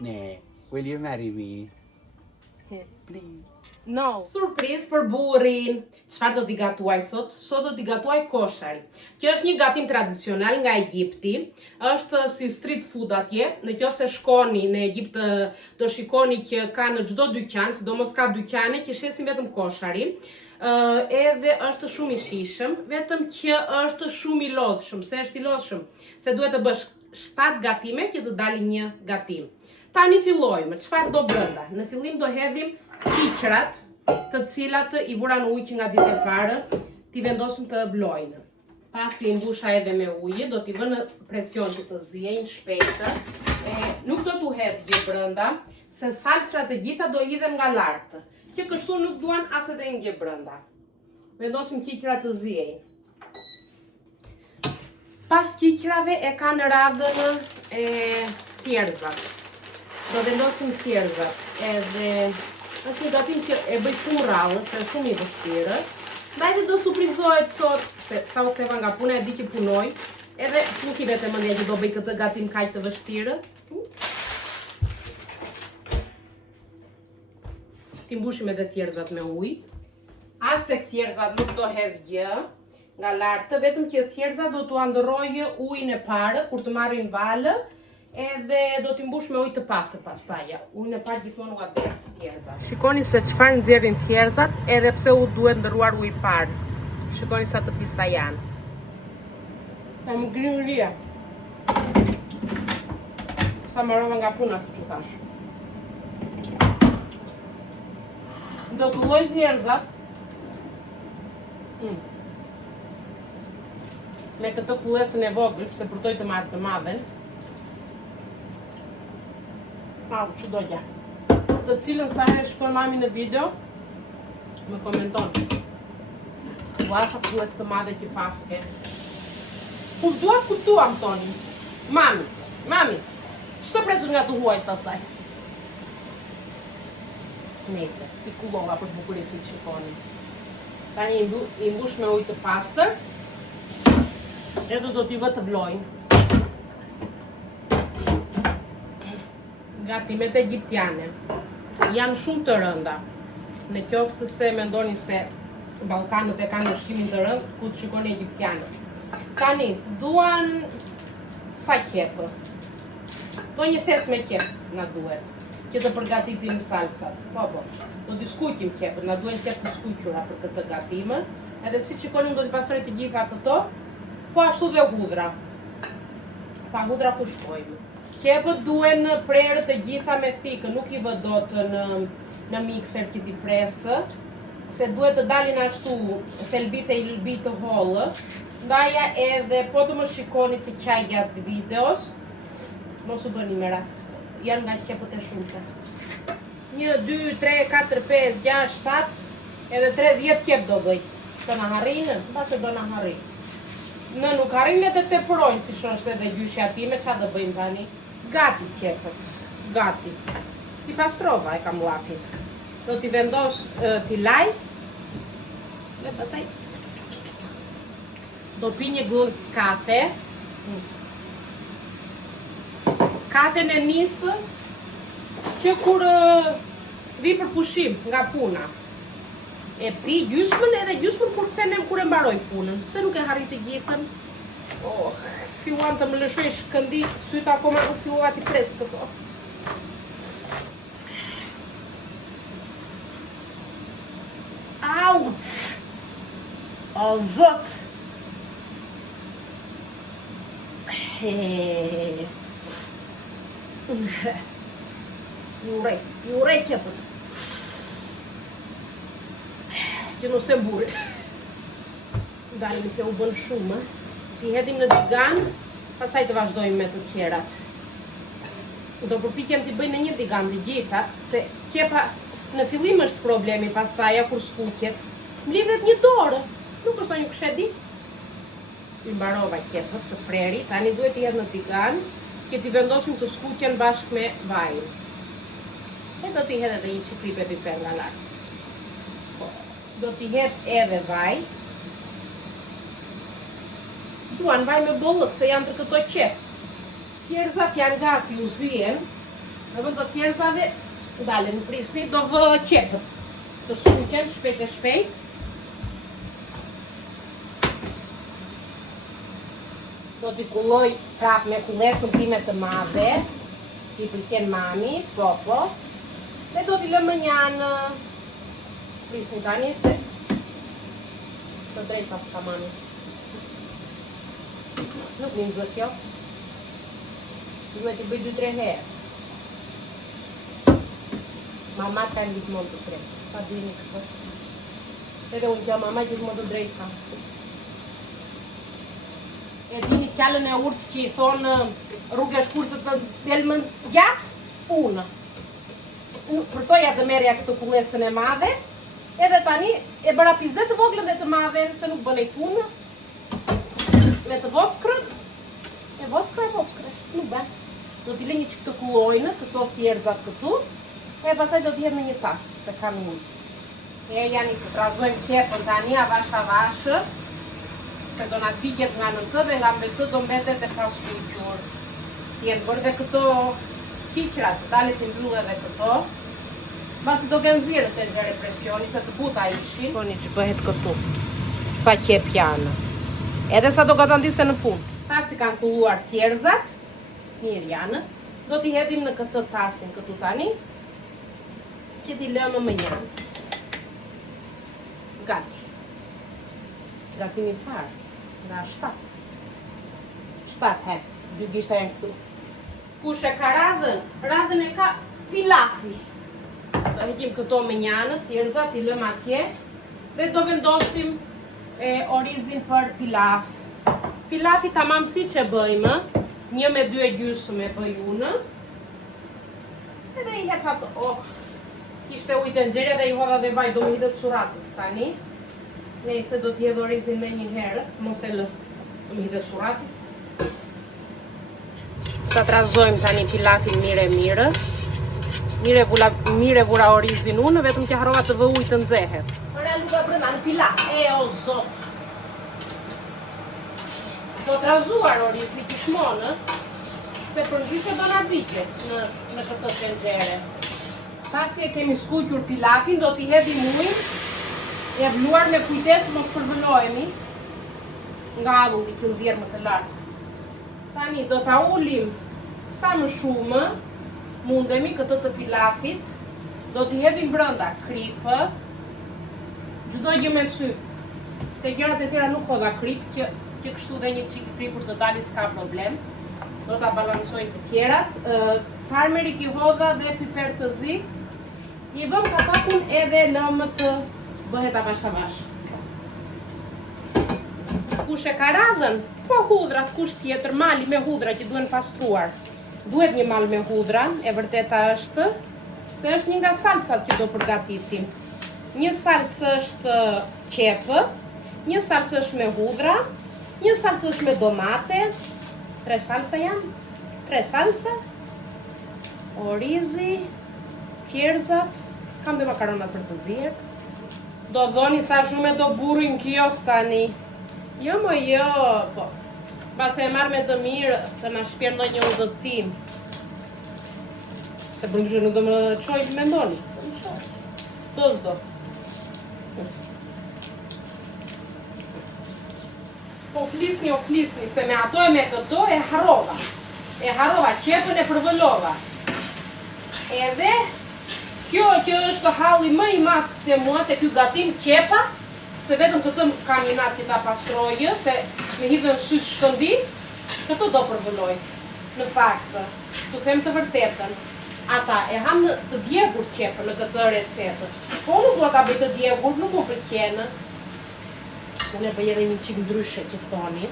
Nee, will you marry me? Please. No. Surprizë për burrin. Çfarë do t'i gatuaj sot? Sot do t'i gatuaj koshari, që është një gatim tradicional nga Egjipti. Është si street food atje. Nëse shkoni në Egjipt do shikoni që ka në çdo dyqan, sidomos ka dyqane që shesin vetëm koshari. Edhe është shumë i shijshëm, vetëm që është shumë i lodhshëm. Se është i lodhshëm? Se duhet të bësh 7 gatime që të dalin një gatim. Tani fillojmë. Çfarë do brenda? Në fillim do hedhim qiqrat, të cilat i vura në ujë që nga ditë e parë, t'i vendosim të vlojnë. Pasi i mbusha edhe me ujë, do t'i vënë në presion që të ziejnë shpejtë. Nuk do t'u hedh gjë brenda, se salsrat e gjitha do hidhen nga lartë. Që kështu nuk duan as edhe një gjë brenda. Vendosim qiqrat të ziejnë. Pas qiqrave e kanë radhën thjerrzat. Do vendosim thjerrzat, edhe është një gatim që e bëj shumë rrallë, se është shumë i vështirë. Ndajtë do surprizohet sot, se sa u ktheva nga puna e di që punoj, edhe nuk i vete mendja që do bëj këtë gatim kaq të vështirë. Ti mbushim edhe thjerrzat me ujë. As tek thjerrzat nuk do hedh gjë nga lartë, vetëm që thjerrzat do t'u ndërrojë ujin e parë kur të marrin valë. Edhe do t'i mbush me ujë të pastër pastaj. Ujin e parë gjithmonë u adher thjerrzat. Shikoni se çfarë nxjerrin thjerrzat, edhe pse u duhet ndërruar uji i parë. Shikoni sa të pista janë. Kam grimëria. Sa mbarova nga puna, siç u thash. Do të lloj thjerrzat. Me këtë kullesën e vogël, se përtoj të marrë të madhen. Që do gja. Të cilën sa herë shkoj mami në video, më komenton. Ua sa kullës të madhe që paske. Kuptuam, Toni. Mami, që të presur nga të huajt pastaj? Nese, i kullova për bukurin si të shikoni. Tani i mbush me ujë të pastër, edhe do t'i vë të vlojnë. Gatimet egjiptiane janë shumë të rënda. Në qoftë se mendoni se Ballkanët e kanë ushqimin të rënd, ku të shikoni egjiptianët. Tani, duan sa qepë. Do një thes me qepë na duhet, që të përgatitim salsat. Po, do t'i skuqim qepët, na duhen qepë të skuqura për këtë gatime. Edhe si shikoni, do t'i pasoj të gjitha këto, po ashtu dhe hudra. Pa hudra ku shkojmë. Qepët duen prerë të gjitha me thikë, nuk i vë dot në mikser që t'i presë, se duhet të dalin ashtu thelbit e ilbit të hollë. Ndaja edhe po të më shikoni të qaj gjatë videos, mos u bëni merak, janë nga qepët e shumëte. 1, 2, 3, 4, 5, 6, 7, edhe 30 qep do bëj. Të në harrinë, base do në harrinë. Në nuk harrinë edhe të përojnë, si shoshte edhe gjyshja time, qa do bëjmë tani? Gati qepët, gati. Ti pastrova e kam llafin. Do t'i vendos t'i laj. Dhe pastaj do pi një gull kafe. Kafen e nisë që kur vi për pushim nga puna. E pi gjysmën edhe gjysmën kur kthenem kur e mbaroj punën. Se nuk e harrit të gjithën. Filluam të më lëshoj shkëndi, sytë akoma nuk fillua t'i pres këto. Au! O, zot! Jurej qepët. Që nuk se mburë. Dalim se u bën shumë, Ti hedhim në digan, pastaj të vazhdojmë me të tjerat. Do përpiqem t'i bëj në një digan të gjitha, se qepa në fillim është problemi, pastaj kur skuqet, mlidhet një dorë, nuk është një këshedi. I mbarova qepët së preri, tani duhet t'i hedh në digan, që t'i vendosim të skuqen bashkë me vajin. E do t'i hedh edhe një çikripe piper nga lart. Do t'i hedh edhe vaj. Duan vaj me bollëk, se janë për këto qep. Thjerrzat janë gati, u zien. Në vend të tjerëzave, dalën prisni, do vë qepët. Të skuqen shpejt e shpejt. Do t'i kulloj prap me kullesën time të madhe. I pëlqen mami, po. Dhe do t'i lëmë njanë. Prisni tani se të drejt pas ka mami. Nuk një nëzë kjo. Duhet t'i bëj 2-3 herë. Mama ka në gjithmonë të drejt. Pa dini këtë. Edhe unë që mama gjithmonë të drejt ka. E dini fjallën e urtë që i thonë rrugë e shkurtë të delmën gjatë? Unë. Përtoja të merja këtë kullesën e madhe. Edhe tani e bëra pizet të voglën dhe të madhe, se nuk bënej punë. Me të vockrën, nuk bën. Do t'i lë një që të kullojnë, këto thjerëzat këtu, e pasaj do t'jedh në një tasë, se kam një. E janë i të trazojmë kjepën tani, avash, se do nga t'piket nga në të dhe nga mbetë do mbetet e paskuqur. T'jenë bërë dhe këto kikrat, dalet i mblu edhe këto. Basi do gënzirë të gjere presioni, se të buta ishin. Koni që bëhet këtu, sa qep janë. Edhe sa do gatandiste në fund. Pasi kanë kulluar tjerëzat, mirë janë, do t'i hedhim në këtë tasin këtu tani, që t'i lëmë më njanë. Gati. Gatimi parë, nga 7. 7, 2 gishta janë këtu. Kush e ka radhën? Radhën e ka pilafi. Do heqim këto me njanës, thjerëzat i lëmë atje dhe do vendosim orizin për pilaf. Pilafi tamam si që bëjmë, 1 me 2 gjysmë e bëj unë. Edhe i hetë ato, kishte ujtë nxerja dhe i hodha dhe vaj do më hidhet suratët tani. Nëse do t'jedh orizin me një herë, mos e lë, do më hidhet suratët. Sa trazojmë tani pilafin mire. Mire vura orizin unë, vetëm që harova të vë ujë të nxehet. Ora luka brenda në pilaf, o zot. Do trazuar orizi kishmonë, se përgjyshe do nga diqet në këtë tenxhere. Pasi e kemi skuqur pilafin, do t'i hedhim ujin, e vluar me kujdes mos përvëlohemi nga avulli që nxjerr më të lartë. Tani do t'a ulim sa më shumë, mundemi këtë të pilafit, do t'i hedhim brenda kripë, çdo gjë me sy. Te gjërat e tjera nuk hodha kripë, që kështu dhe një çik kripur të dali s'ka problem. Do t'a balancoj të tjerat. Tarmerik i hodha dhe piper të zi. I vëm katakun edhe lëmë të bëhet avash. Kush e ka radhën? Po hudrat, kush tjetër, mali me hudra që duhen pastruar. Duhet një mal me hudra, e vërteta është, se është një nga salcat që do përgatitim. Një salcë është qepë, një salcë është me hudra, një salcë është me domate, 3 salca janë, 3 salca, orizi, thjerëzat, kam dhe makarona për të zirë. Do dhoni sa shumë do burin kjo tani. Jo, po. Pase e marrë me të mirë të na shpjerë ndonjë udhëtim. Se përgjyshe nuk do më qoj me ndoni. Do s'do. Po flisni, se me ato e me këto e harova. E harova, qepën e përvëllova. Edhe kjo që është halli më i madh te mua te ky gatim qepa, se vetëm këtë kaminat që ta pastrojë, se me hidhen sy shkëndi, këto do përvëlloj. Në fakt, të them të vërtetën, ata e hanë të djegur qepën në këtë recetë. Po nuk do ta bëj të djegur, nuk më pëlqen. Unë e bëj edhe një çik ndryshe që thoni,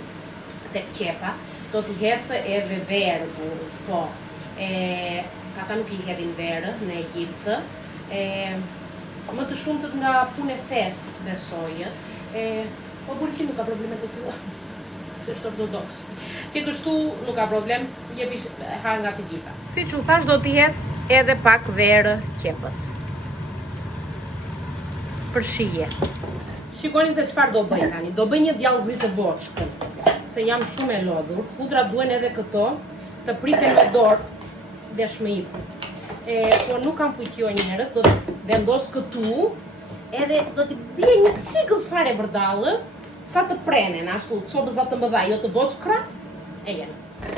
tek qepa, do t'i hedhë edhe verë burrit, po. Ata nuk i hedhin verë në Egjipt. Më të shumtët nga punë e fesë, besoj. Po burriti nuk ka probleme të tilla, se është ortodoks. Që kështu nuk ka problem, jepi ha nga të gjitha. Siç u thash, do t'i hedh edhe pak verë qepës. Për shije. Shikoni se çfarë do bëj tani. Do bëj një djallëzi të boçkën, se jam shumë e lodhur. Hudra duhen edhe këto të priten me dorë deshmëit. Po nuk kam fuqi o njerës, do të vendos këtu, edhe do të bie një cikës fare vërdallë, sa të prenen, ashtu, çopëza të mëdha, jo të voçkra, e jenë.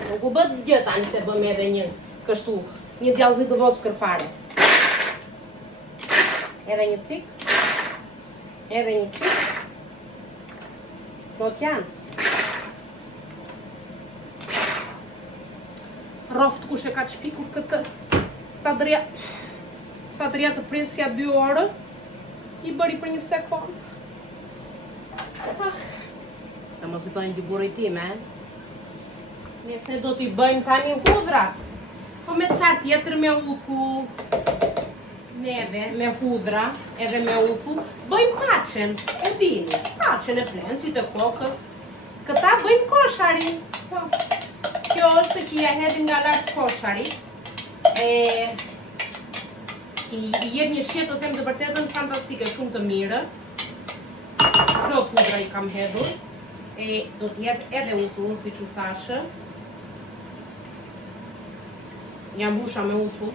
Nuk u bët gjë tani se bëm edhe një kështu, një djallëzi të voçkër fare. Edhe një cik, edhe një qik, plot janë. Roft kush e ka shpikur këtë, sa dërja të presja 2 orë, i bëri për 1 sekund. Sa mos i bëjnë dy burrit time, Nëse do t'i bëjmë tani hudrat. Po me qartë tjetër me uthull, neve me hudra edhe me uthull, bëjmë paçen, e dini, paçen e plencit e kokës. Këta bëjmë koshari. Po. Kjo është që ja hedhim nga lart koshari. I jep një shije, të them të vërtetën, fantastike, shumë të mirë. Plot hudra i kam hedhur. Do t'jep edhe uthull, siç u thashë. Ja mbusha me uthull.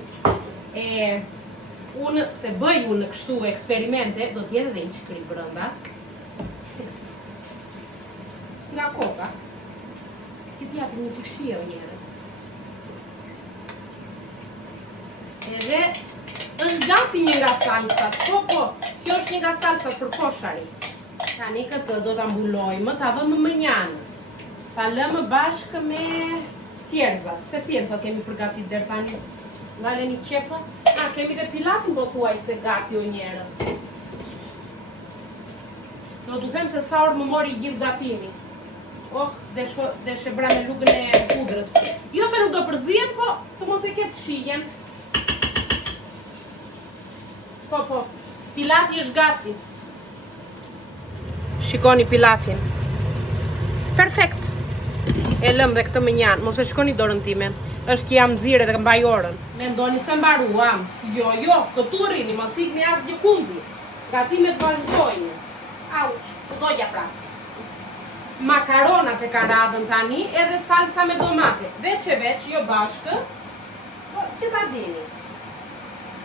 Unë, se bëj unë kështu eksperimente, do t'jetë edhe një qikri brënda. Nga koka. Ti t'japë një qikshia o njerës. Edhe është gati një nga salsat. Po, kjo është një nga salsat për koshari. Tani këtë do t'a mbulojmë, t'a vëmë më njanë. T'a lëmë bashkë me thjerzat. Se thjerzat kemi përgatit der tani. Ngale një qepë. Kemi dhe pilafin do thuaj se gati o njerës. Do t'u them se sa orë më mori gjithë gatimi. Deshe bra me lugën e hudrës. Jo se nuk do përzihen, po të mos e ketë shijen. Po, pilafi është gati. Shikoni pilafin. Perfekt. E lëm dhe këtë më njanë. Mos e shkoni dorën time. Është që jam nxirë dhe mbaj orën. Mendoni se mbaruam. Jo, këtu rrini, mos ikni asgjë kundi. Gatimet vazhdojnë. Auç, të dojja pra. Makaronat e ka radhën tani, edhe salsa me domate. Veç, jo bashkë. Po, që ta dini.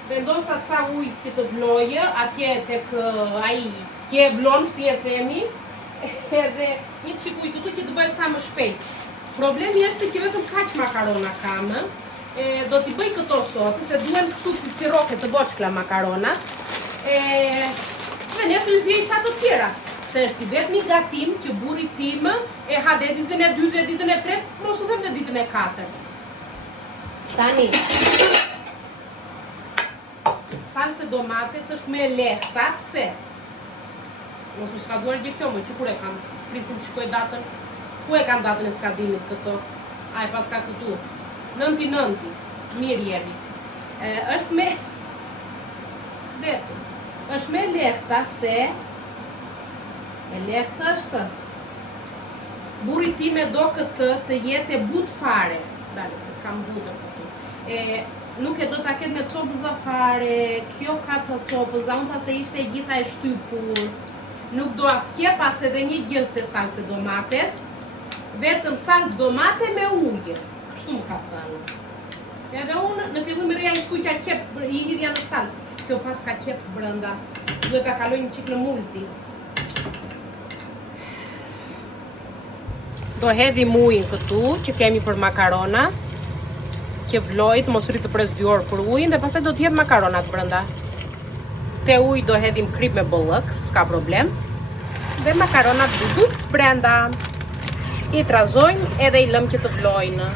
Vendosa ca ujë që të vlojë, atje tek ai që e vlon, si e themi, edhe një çik ujë këtu që të bëhet sa më shpejt. Problemi është që vetëm kaq makarona kam. Do t'i bëj këto sot, se duhen kështu si roke të boçkla makaronat. Dhe nesër zjej ca të tjera. Se është i vetmi gatim që burri tim e ha dhe ditën e 2 dhe ditën e 3, mos u them dhe ditën e 4. Tani. Salse domates është me lehta, pse? Mos është ka duar gjë kjo, më që kur e kam prisin të shkoj datën. Ku e kam datën e skadimit këto? Aj, pas ka këtu. 9-9, mirë jemi. Është me... Vetëm. është me lehta se... Me lehta është. Burri time do këtë të jetë e but fare. Dale, se kam butër këtu. Nuk e do t'a ketë me copëza fare, kjo ka ca copëza, unë pas e ishte e gjitha e shtypur. Nuk do as kjep as edhe një gjithë të salse domates, vetëm salse domate me ujë. Kështu më ka thënë. Edhe unë në fillim reja i skuqja qep, i hidhja në salse. Kjo pas ka qep brënda. Duhet ta kaloj një qik në multi. Do hedhim ujin këtu, që kemi për makarona. Që vlojt, mos rritë të pres 2 orë për ujin, dhe pastaj do t'jedh makaronat brënda. Te uj do hedhim krip me bollëk, s'ka problem. Dhe makaronat dudut brenda. I trazojmë edhe i lëm që të vlojnë.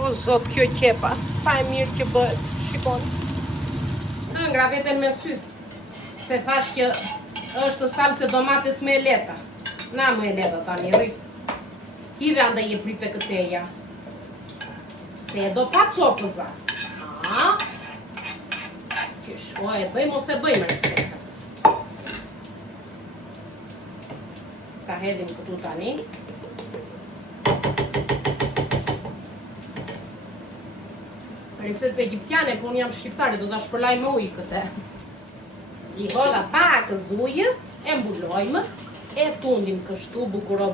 O zot, kjo qepa, sa e mirë që bëhet, shikon. Ëngra veten me sy. Se thash që është salse domates me leta. Na më e leta tani, rri. Hidhe andaj e prite këteja. Se do pa copëza. Qysh, o e bëjmë ose bëjmë receta. Ta hedhim këtu tani. Recetë egjiptiane, po unë jam shqiptare, do t'a shpërlaj me ujë këte. I hodha pak ujë, e mbulojmë, e tundim kështu, bukuro.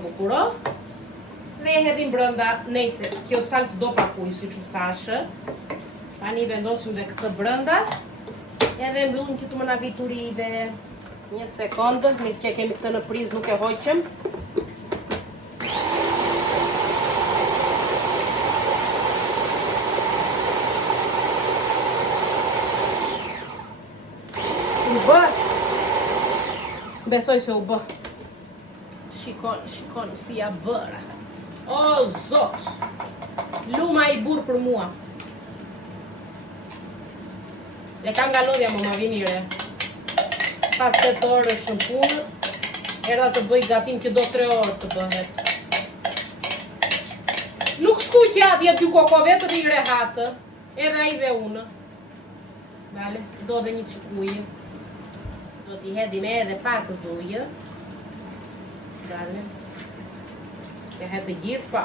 Dhe e hedhim brënda, nejse, kjo salcë do pak ujë, si që thashë. Tani vendosim dhe këtë brënda. Edhe mbyllim këtu më na viturive. Një sekondë, mirë që kemi këtë në prizë, nuk e hoqëm. U bë. Besoj se u bë. Shikoni si ja bëra. O zot. Luma i burë për mua. E kam nga lodhja më ma vinire. Pas 8 orë është në punë, erdha të bëj gatim që do 3 orë të bëhet. Nuk skuqja atje t'ju kokove të i rehatë, edhe ai dhe unë. Vale, do dhe një qik ujë. Do t'i hedhim edhe pak ujë. Vale. Që hetë gjithë pa.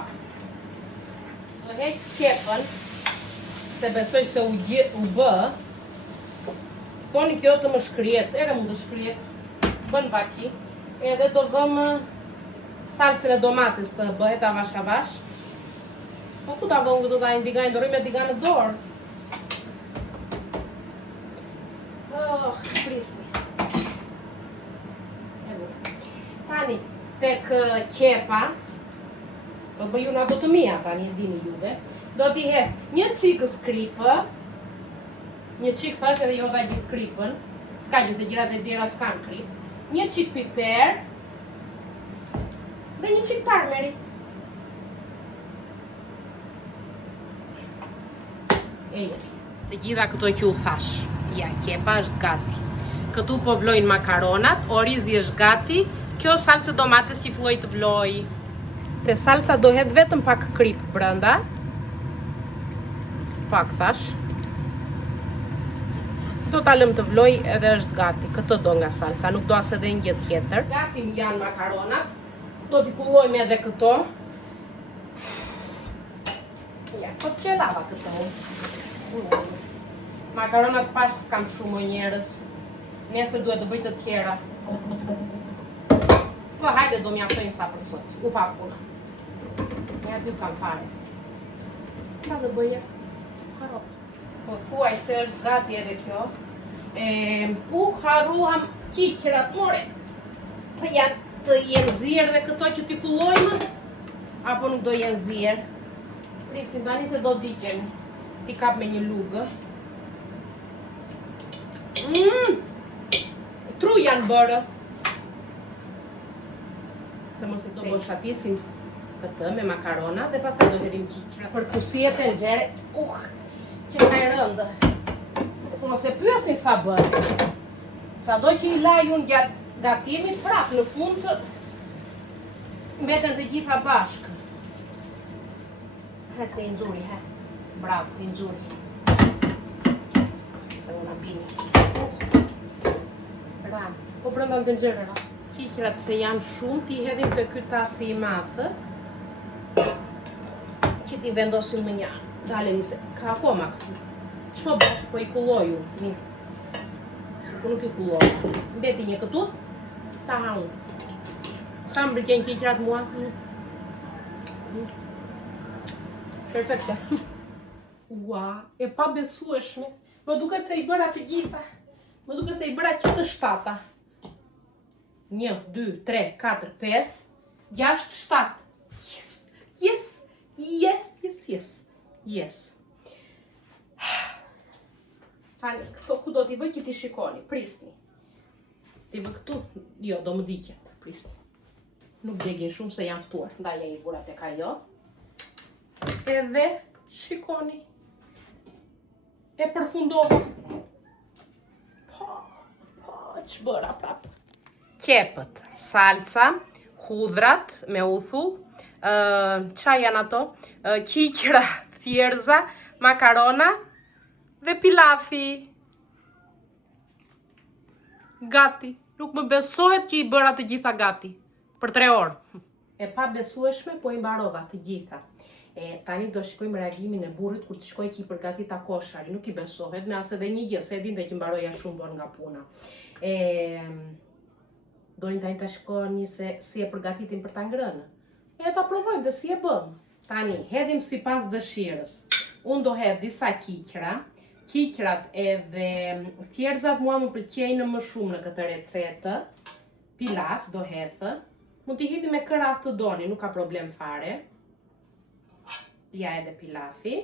Do heq kepën, se besoj se u bë. Thoni kjo të më shkriet, edhe mu të shkriet, bën baki, edhe do vëmë salsin e domates të bëhet avash. Po ku ta vëmë do ta indigajnë, doroj me diga në dorë. Prisni. Tani, tek qepa, do bëju nga do të mija, tani, dini juve, do t'i hedh një qikë skripë, një qik thash edhe jo vaj ditë kripën, s'ka një se gjirat e djera s'kan krip, një qik piper, dhe një qik tarmeri. Të gjitha këto që u thash, ja, qepa është gati. Këtu po vlojnë makaronat, orizi është gati, kjo salsa domates që filloj të vloj. Te salsa dohet vetëm pak krip brënda, pak thash. Do ta lëm të vloj edhe është gati. Këtë do nga salsa, nuk do as edhe një gjë tjetër. Gati më janë makaronat. Do t'i pullojmë edhe këto. Ja, po që lava këto. Makarona s'pash s'kam shumë o njerës. Nese duhet të bëj të tjera. Po hajde do m'jaftojnë sa për sot. U pa puna. Ja dy kam fare. Qa dhe bëja? Haro. Po thuaj se është gati edhe kjo. Haruam qiqrat, more. Të jenë zirë dhe këto që t'i pullojmë, apo nuk do jenë zirë. Prisim tani se do digjen. T'i kap me një lugë. Tru janë bërë. Se mos e do bo shatisim këtë me makarona dhe pastaj do hedhim qiqra. Për kusijet e nxere, që ka e rëndë. Po se pyesni sa bërë. Sa do që i laj unë gjatë gatimit, prap në fund të mbeten të gjitha bashkë. He se i nxuri, he. Bravo, i nxuri. Se unë bini. Bravo. Po brënda të nxerëra. Qiqrat se janë shumë, t'i hedhim të ky tasi i madhë. Që t'i vendosim më njanë. Dale njëse, ka akoma këtu. Që më bëhë, po i kulloju. Mirë. Se ku nuk i kulloju. Mbeti një këtu, ta ha unë. Sa më bëllqen qiqrat mua? Perfekte. Ua, e pa besueshme. Më duke se i bëra të gjitha. Më duke se i bëra që të 7. 1, 2, 3, 4, 5, 6, 7. Yes. Tani, këto ku do t'i bëj që t'i shikoni, prisni. T'i bëj këtu, jo, do më digjet, prisni. Nuk djegin shumë se janë ftuar, ndaja i burat e ka jo. Edhe, shikoni. E përfundohë. Që bëra prapë. Qepët, salsa, hudrat me uthull, qa janë ato, qiqra, thjerza, makarona dhe pilafi. Gati. Nuk më besohet që i bëra të gjitha gati. Për 3 orë. E pa besueshme, po i mbarova të gjitha. Tani do shikojmë reagimin e burrit kur të shkoj që i përgatit ta koshari. Nuk i besohet, me as edhe një gjë, se edhin dhe që mbaroja shumë bon nga puna. Dojnë tani të shkoni se si e përgatitin për ta ngrënë. Ta provojmë dhe si e bëm. Tani, hedhim si pas dëshirës. Unë do hedh disa qiqra. Qiqrat edhe thjerrzat mua më pëlqejnë më shumë në këtë recetë. Pilaf do hedhë. Mund t'i hidhi me kërath të doni, nuk ka problem fare. Ja edhe pilafi.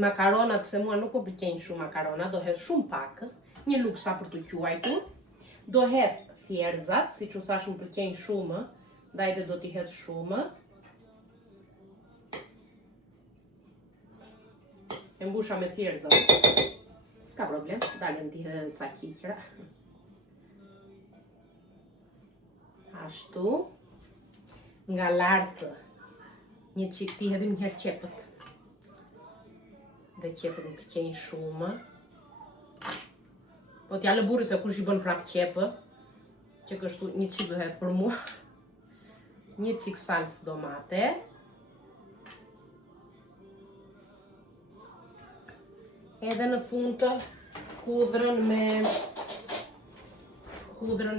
Makaronat, se mua nuk më pëlqejnë shumë makarona, do hedh shumë pak. Një luksa për të quajtur. Do hedh thjerrzat, siç u thash më pëlqejnë shumë, ndajte do t'i hedh shumë. E mbusha me thjerrzat. S'ka problem, dalën t'i hedh sa qiqra. Ashtu. Nga lartë. Një çik t'i hedhim një herë qepët. Dhe qepët më pëlqejnë shumë. Po t'ja lë burri se kush i bën prap qepë. Që kështu një çik do hedh për mua. Një çik salcë domate. Edhe në fund të hudhrën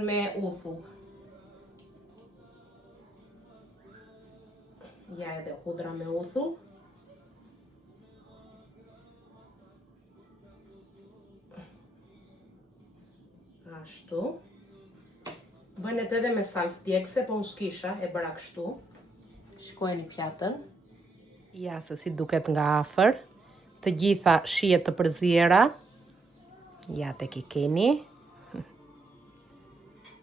me uthull. Ja edhe hudhra me uthull. Ashtu. Bënet edhe me salcë djegse, po unë s'kisha, e bëra kështu. Shikojeni pjatën. Ja se si duket nga afër. Të gjitha shihet të përziera. Ja tek i keni.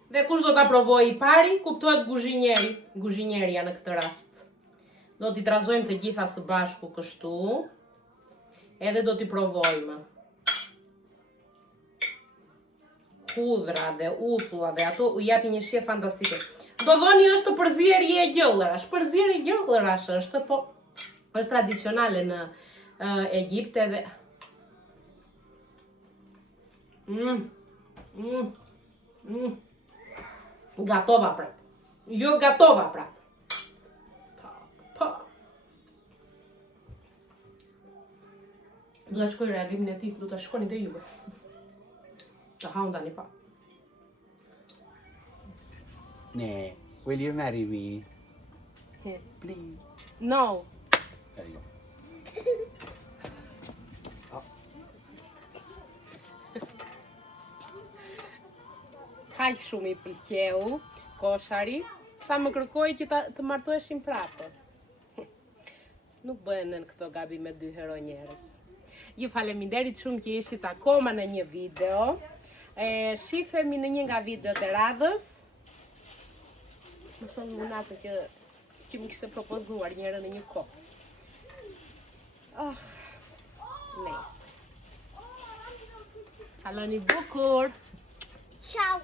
Dhe kush do ta provojë i pari, kuptohet guzhinjeri. Guzhinjeria në këtë rast. Do t'i trazojmë të gjitha së bashku kështu. Edhe do t'i provojmë. Hudhra dhe uthulla dhe ato u japi një shije fantastike. Do dhoni është përzierje e gjëllërash. Përzierje e gjëllërash është, po është tradicionale në Egipte dhe Gatova prap. Jo gatova prap. Do ta shkoj reagimin e tij, do ta shkoni dhe juve. Ta haun tani pa. Nee, will you marry me? Please. No. There you go. Kaq shumë i pëlqeu koshari, sa më kërkoi që të martoheshin prapë. Nuk bëhen në këto gabime dy hero njerëz. Ju faleminderit shumë që ishit akoma në një video. Shifemi në një nga videot e radhës. Mëson Munaca që më kishte propozuar njëherë në një kohë. Nice. Kaloni bukur. Ciao.